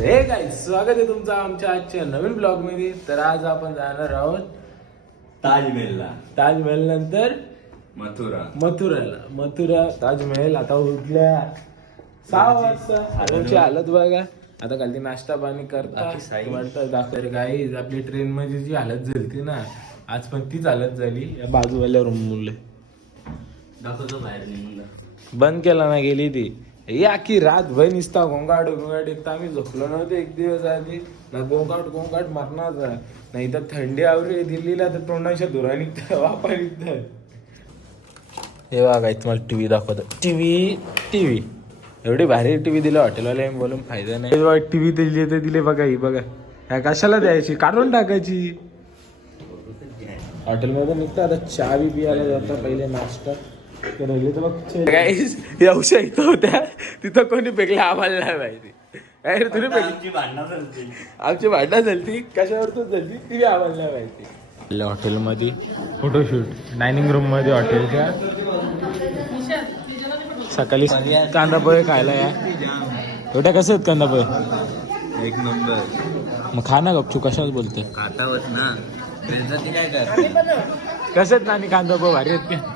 हे गाईज, स्वागत आहे तुमचं आमच्या आजच्या नवीन ब्लॉग मध्ये. तर आज आपण जाणार आहोत ताजमहल नंतर मथुरा ताजमहल. आता उठल्या 6 वाजता. आमची हालत बघा. आता खाली नाश्ता पाणी करता दाखव. गाईज, आपली ट्रेन मध्ये जी हालत झाली ना, आज पण तीच हालत झाली. या बाजूवाल्या रूम मुले दाखवतो बाहेर बंद केला ना, गेली ती. ही अख्खी रात भर निसता गोंगाट एक तर आम्ही झोपलो नव्हतो एक दिवस आधी ना. गोंगाट मारणार नाही तर थंडी आवरी दिल्लीला तर तोंडाच्या धुरा निघतात, वापा निघतात. हे बघा, तुम्हाला टीव्ही दाखवतो. टीव्ही एवढी भारी टीव्ही दिला हॉटेलवाले बोलून फायदा नाही. टीव्ही दिली तर दिले बघा. ही बघा, ह्या कशाला द्यायची, काढून टाकायची. हॉटेलमध्ये निघतं. आता चहा बी पियाला जातं, पहिले नाश्ता येऊशा इथं होत्या, तिथं कोणी पेकलं आम्हाला नाही माहिती. अरे तुम्ही आमची भांडणं झाली, कशावरतून झाली ती बी आम्हाला नाही माहिती. हॉटेलमध्ये फोटोशूट, डायनिंग रूम मध्ये हॉटेलच्या. सकाळी कांदा पोहे खायला या. एवढ्या कसं आहेत कांदा पोहे? एक नंबर. मग खा ना गपचू, कशाच बोलते ना कसं आहेत ना. आणि कांदा पोहे भारी आहेत का?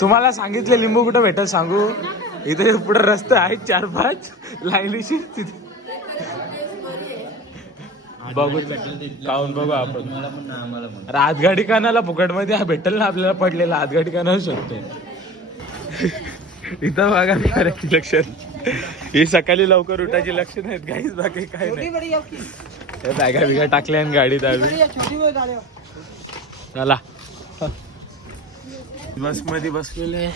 तुम्हाला सांगितलं लिंबू कुठं भेटल सांगू? इथे पुढे रस्ते आहेत 4-5 लाईनीशी. बघू खाऊन बघू आपण. हातगाडी कानाला फुकट मध्ये भेटेल ना आपल्याला, पडलेला हातगाडी कानाला शकतो. इथं बघा लक्षात. ही सकाळी लवकर उठायची लक्षण आहेत काहीच, बाकी काय नाही. हे बॅगा बिगा टाकल्या आणि गाडीत आम्ही. चला बस मध्ये बसलेले.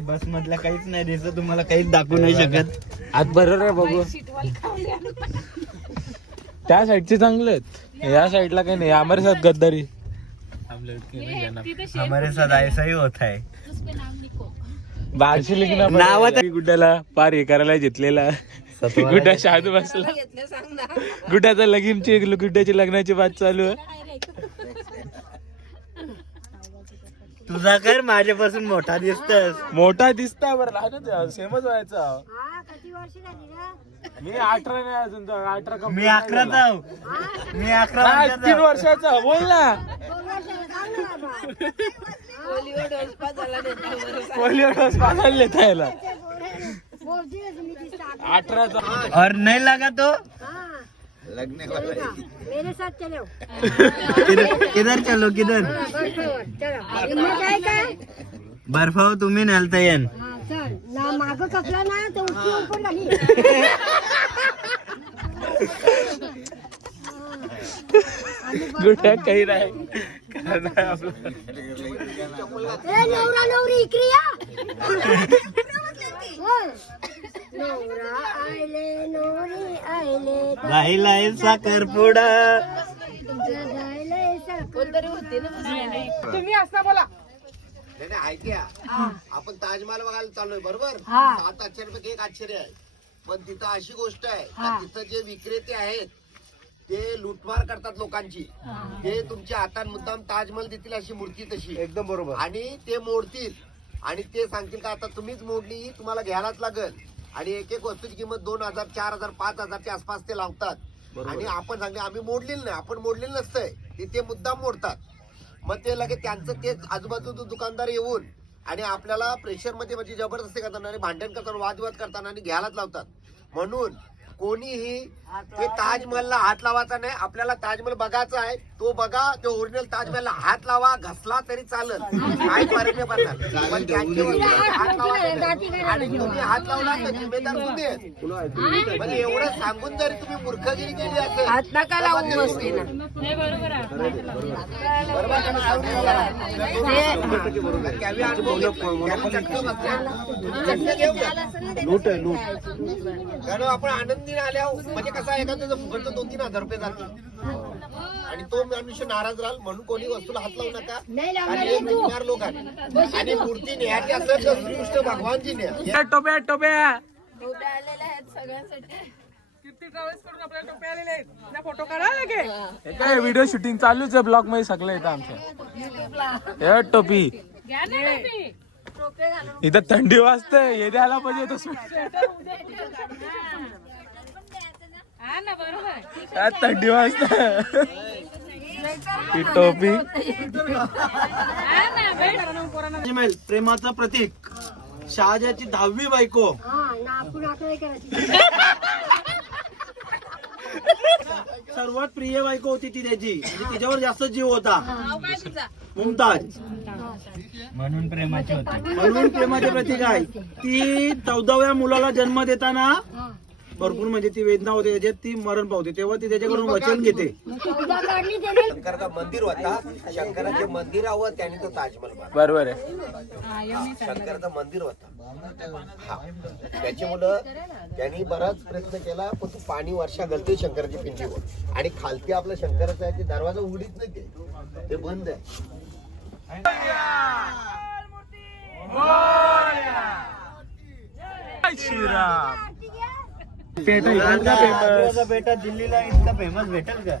बस मधला काहीच नाही दिसत तुम्हाला, काहीच दाखवू नाही शकत. आत बरोबर बघू. त्या साईडचे चांगले आहेत, या साईडला काही नाही. हमारे साथ गद्दारी, हमारे साथ ऐसा ही होता है. बारशी लिखना नावात गुड्ड्याला पार हे करायला घेतलेला. गुड्डा शादू बसला. गुड्ड्याचा लगीनची गुड्ड्याची लग्नाची बात चालू आहे. तुझा कर माझ्यापासून मोठा दिसता बरं. लहान सेमच व्हायचा. मी 18 नाही अजून. 18 मी 11चा. मी 11 3 वर्षाचा. बोल ना. पोलिओ डोस पाजायला लेता यायला. 18चा. और नहीं लगा तो लगने वाला. मेरे साथ चलो. किधर चलो किधर? बर्फाव तुम्ही नेलता येन. चल ना, माग कसला ना तर उठी ऊपर झाली. गुड्या काही नाही. नवरा नवरी इकरी या. नवरा आयले नवरी आयले. राहिलाय साखरपुडा. तुम्ही असता बोला. ऐक्या, आपण ताजमहल बघायला चाललोय बरोबर. 7 आश्चर्यपैकी एक आश्चर्य आहे. पण तिथं अशी गोष्ट आहे का, तिथं जे विक्रेते आहेत ते लुटमार करतात लोकांची. ते तुमच्या हातात मुद्दाम ताजमहल देतील अशी मूर्ती तशी एकदम बरोबर, आणि ते मोडतील आणि ते सांगतील का आता तुम्हीच मोडली, तुम्हाला घ्यायलाच लागल. आणि एक वस्तूची किंमत 2000, 4000, 5000च्या आसपास ते लावतात. आणि आपण सांगले आम्ही मोडलेलं नाही, आपण मोडलेलं नसतंय, ते मुद्दाम मोडतात. मग ते लगेच त्यांचं तेच आजूबाजूचे दुकानदार येऊन आणि आपल्याला प्रेशर मध्ये म्हणजे जबरदस्ती करताना आणि भांडण करताना वादविवाद करताना आणि घ्यायलाच लावतात. म्हणून कोणीही ते ताजमहलला हात लावायचा नाही. आपल्याला ताजमहल बघायचा आहे, तो बघा. तो ओरिजिनल ताजमहलला हात लावा, घसला तरी चालत, काय फरक नाही पडणार. पण हात लावा आणि तुम्ही हात लावला तर जिम्मेदार तुम्ही आहेत. म्हणजे एवढं सांगून जरी तुम्ही मूर्खगिरी केली असेल हात नका लावू बसते ना. कारण आपण आनंदीने आल्या म्हणजे कसा एखाद्या फुकटचं 2-3 हजार रुपये जातील आणि तो मनुष्य नाराज राहील. म्हणून कोणी वस्तूला हात लावू नका. आणि लोक आणि मूर्ती न्यायची असेल तर श्रीकृष्ण भगवानची न्या. टोप्या आलेल्या आहेत सगळ्यांसाठी. हे काय व्हिडिओ शूटिंग चालूच आहे, ब्लॉग मध्ये सगळं येतं आमच्या. हे टोपी इथं थंडी वाजते, हे द्यायला पाहिजे होतं काय थंडी वाजते. ही टोपी प्रेमाचं प्रतीक, शहाजाची 10वी बायको. सर्वात प्रिय बायको होती ती त्याची, म्हणजे तिच्यावर जास्त जीव होता. मुमताज म्हणून प्रेमाचे प्रतीक आहे. ती 14व्या मुलाला जन्म देताना भरपूर म्हणजे ती वेदना होते, त्याच्यात ती मरण पावते, तेव्हा ती त्याच्याकडून वचन घेते. शंकराचा मंदिर होता, शंकराच्या मंदिरावर त्याने तो ताजमहल बांधला. बरोबर आहे. शंकराचं मंदिर होता, हा त्याच्यामुळं त्यांनी बराच प्रयत्न केला, पण तो पाणी वर्षा गलते शंकराच्या पिंडीवर, आणि खालती आपला शंकराचा आहे ते दरवाजा उघडीच नाही, ते बंद आहे. श्रीराम. आग्र्याचा पेठा दिल्लीला इतका फेमस भेटेल का?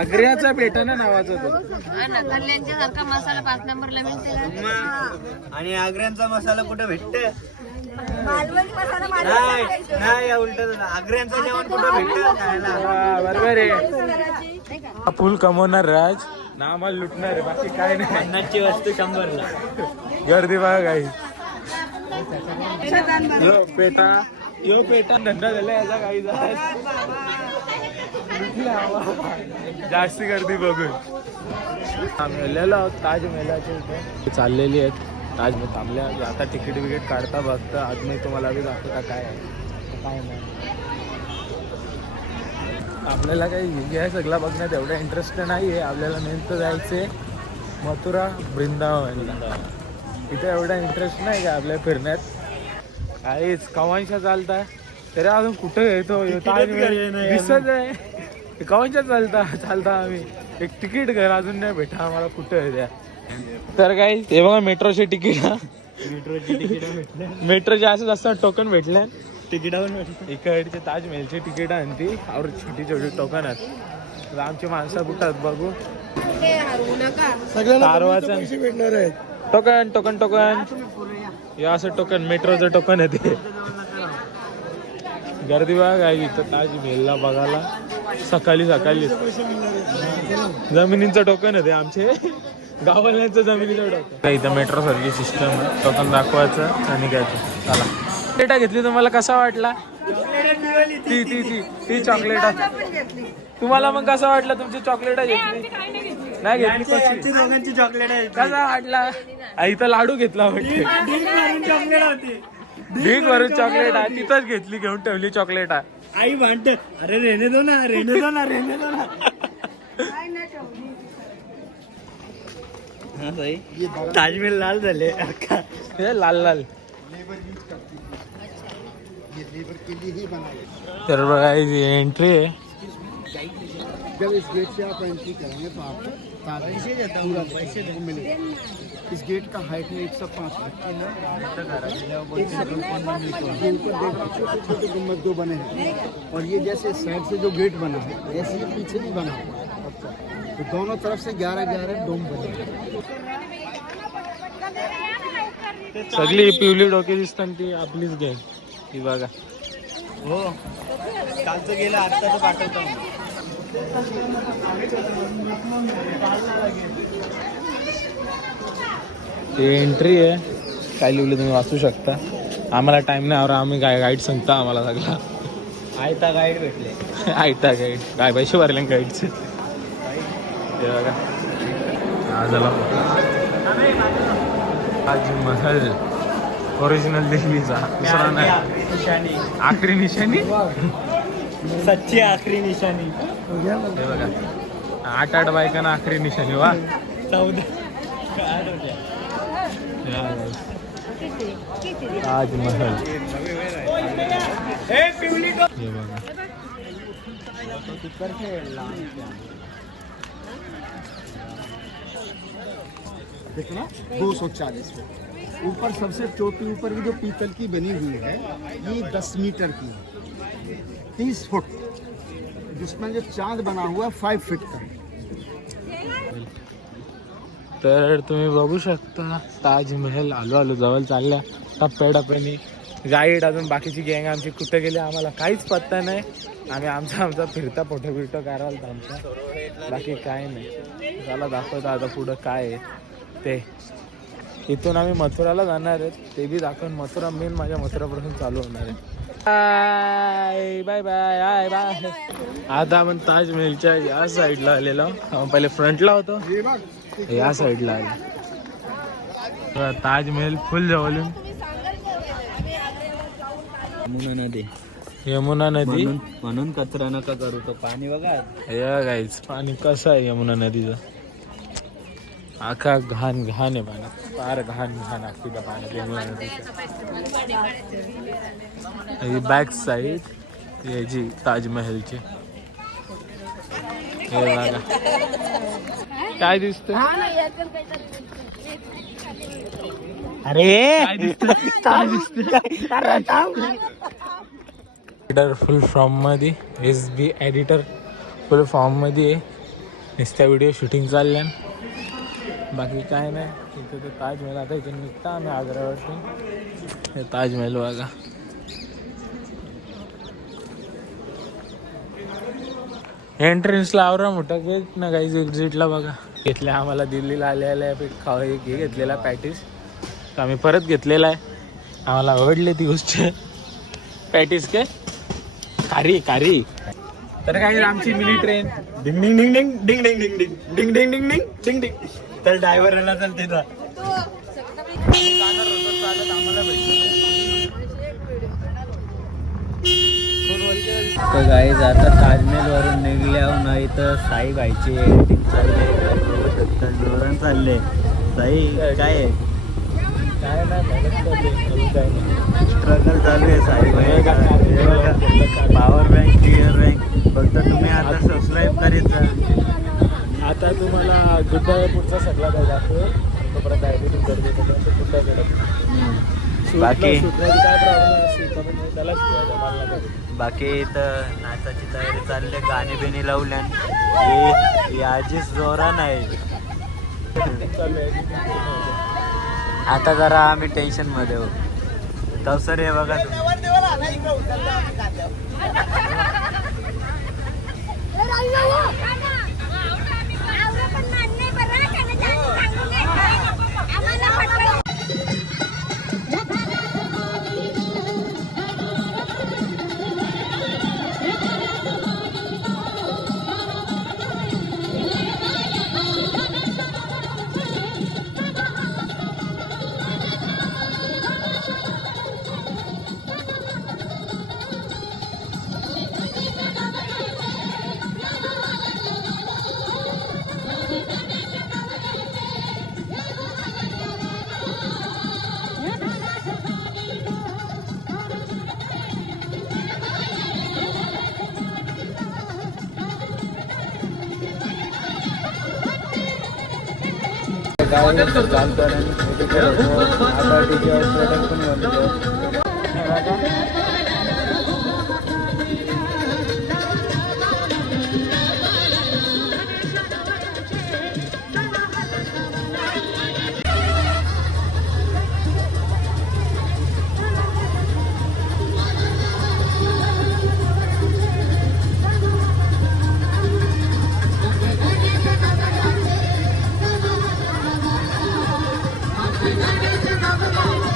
आग्र्याचा पेठा ना नावाचा तो. सारखा मसाला 5 नंबरला मिळते का? आणि आग्र्यांचा मसाला कुठे भेटते? मालवणी मसाला नाही उलट आग्र्यांचं जेवण कुठे भेटतं खायला? बरोबर आहे. फुल कमवणार राज ना, आम्हाला लुटणार आहे, बाकी काय नाही. 50ची वस्तू 100ला. गर्दी बघा काही. यो पेटा धंदा झाला याचा काही जास्ती गर्दी बघून. आम्ही गेलेलो आहोत ताजमहलाच्या इथे, चाललेली आहेत ताजमहल थांबल्या. आता तिकीट विकेट काढता बघता आतमध्ये तुम्हाला बी दाखवता काय आहे काय नाही. आपल्याला काही हे सगळं बघण्यात एवढा इंटरेस्ट नाही आहे. आपल्याला मेन तर जायचे मथुरा वृंदावनला. इथे एवढा इंटरेस्ट नाही का आपल्या फिरण्यात. काहीच कवांशा चालता तरी अजून कुठं येतो दिसत आहे. कवांशा चालता आम्ही. एक तिकीट घर अजून नाही भेटा आम्हाला कुठं द्या. तर काही ते बघा मेट्रोचे तिकीट, मेट्रोचे असंच असतं टोकन भेटल्या तिकिटावर. इकडचे ताजमहलचे तिकीट आणि ती और छोटी छोटी टोकन आहेत. आमची माणसं कुठं बघू भेटणार आहेत. टोकन टोकन टोकन हे असं टोकन मेट्रोचं टोकन आहे ते. गर्दी बघा काय इथं ताजमहलला बघायला. सकाळी जमिनीचं टोकन आहे ते आमचे गावाल्यांचं जमिनीचं टोकन. इथं मेट्रो सारखी सिस्टम आहे. टोकन दाखवायचं आणि घ्यायचं. चला चॉकलेट घेतली तुम्हाला कसा वाटला? ती ती ती ती चॉकलेट तुम्हाला मग कसा वाटला? तुमची चॉकलेट घेतली नाही घेतली दोघांची चॉकलेट आहे. कसा वाटला? इथं लाडू घेतला वाटते. चॉकलेट होती, ढीग भरून चॉकलेट आहे तिथंच घेतली, घेऊन ठेवली चॉकलेट आहे. आई भांडते, अरे रेने दो ना रेने दो ना रेने दो ना. ताजमहल लाल झाले. हे लाल लाल. तर बघा एंट्री आहे. जब इस गेट से आप एंट्री करेंगे तो आपको पैसे मिलेगा. इस गेट का हाइट में 105 फीट है. ऊपर छोटे छोटे गुम्बद 2 बने हैं, और ये जैसे साइड से जो गेट बना है ऐसे ये पीछे भी बना हुआ है. तो दोनों तरफ से 11-11 डोम बने हैं. सगळी पिवली डोके दिसतात ती आपलीच घे. ही बघा. हो कालचं गेलं आत्ताच पाठवतो. ते एंट्री आहे. काय लिहिलं तुम्ही वाचू शकता. आम्हाला टाइम नाही, आम्ही गाईड सांगता आम्हाला सगळा. आयता गाईड भेटले. ऐकता गाईड काय पैसे भरले गाईडचे. ते बघा हा झाला ताजमहल ओरिजिनल दिल्लीचा. दुसरा नाही. आखरी निशाणी. सच्ची आखरी निशाणी. हे बघा 8 बायकांना आखरी निशाणी. वा 14 ताजमहल. हे बघा देखना 240 फीट. ऊपर सबसे चोटी ऊपर की जो पीतल की बनी हुई है ये 10 मीटर की है. 30 फुट, जिसमें जो चांद बना हुआ है 5 फीट का। तर तुम्ही बघू शकता ताजमहल आलो जवळ चालल्या टप्प्याटप्प्याने. गाईड अजून बाकीची गँग आमची कुठे गेली आम्हाला काहीच पत्ता नाही. आम्ही आमचा फिरता फोटो बिटो करायला आमचा, बाकी काय नाही. त्याला दाखवतो आता पुढं काय आहे ते. इथून आम्ही मथुराला जाणार आहेत, ते बी दाखवून. मथुरा मेन माझ्या मथुरापासून चालू होणार आहे. Bye bye bye bye. आता आपण ताजमहलच्या या साईडला आलेलो. पहिले फ्रंटला होतो, या साईडला आलो. ताजमहल फुल जवळून. यमुना नदी म्हणून कचरा नका करू. तो पाणी बघा गाईज, पाणी कसं आहे यमुना नदीचं. आखा घाण घाण आहे पाणी, फार घाण घाण असते त्या पाण्यात यमुना नदीचं. बॅक साईड याची ताजमहलची. हे बघा काय दिसतं. अरे काय दिसतं. एडिटर फुल फॉर्म मध्ये, SB एडिटर फुल फॉर्म मध्ये नुसत्या व्हिडिओ शूटिंग चालल्या. बाकी काय नाही. इथे तर ताजमहल. आता इथे निघता आम्ही आग्र्यावरती. हे ताजमहल बघा. एंट्रन्सला आवरा मोठा गेट ना काही. एक्झिटला बघा घेतल्या आम्हाला दिल्लीला आलेला हे घेतलेला पॅटीस. तर आम्ही परत घेतलेला आहे. आम्हाला आवडले ती गोष्ट. पॅटीस काय कारी कारी. तर काही आमची मिनी ट्रेन डिंग डिंग डिंग डिंग डिंग डिंग डिंग डिंग डिंग डिंग डिंग डिंग डिंग डिंग. तर ड्रायव्हरला चालते ना आम्हाला तर गाईज आता ताजमहल वरून निघले आहो ना. इथं साई भाईची एडिटिंग चालले, जोरान चालले. साई काय आहे? काय नाही स्ट्रगल चालू आहे साई भाई. Power bank, clear bank. फक्त तुम्ही आता सबस्क्राईब करायचं. आता तुम्हाला गुड्डा पुढचा सगळा काय दाखवेल. तोपर्यंत एडिटिंग करतो गुड्डा करत. बाकी काय प्रॉब्लेम त्यालाच मला. बाकी इथं नाचाची तयारी चालली. गाणी बिणी लावल्या. याचीच जोरा नाही. आता जरा आम्ही टेन्शन मध्ये हो. तवसर हे बघा Thank you.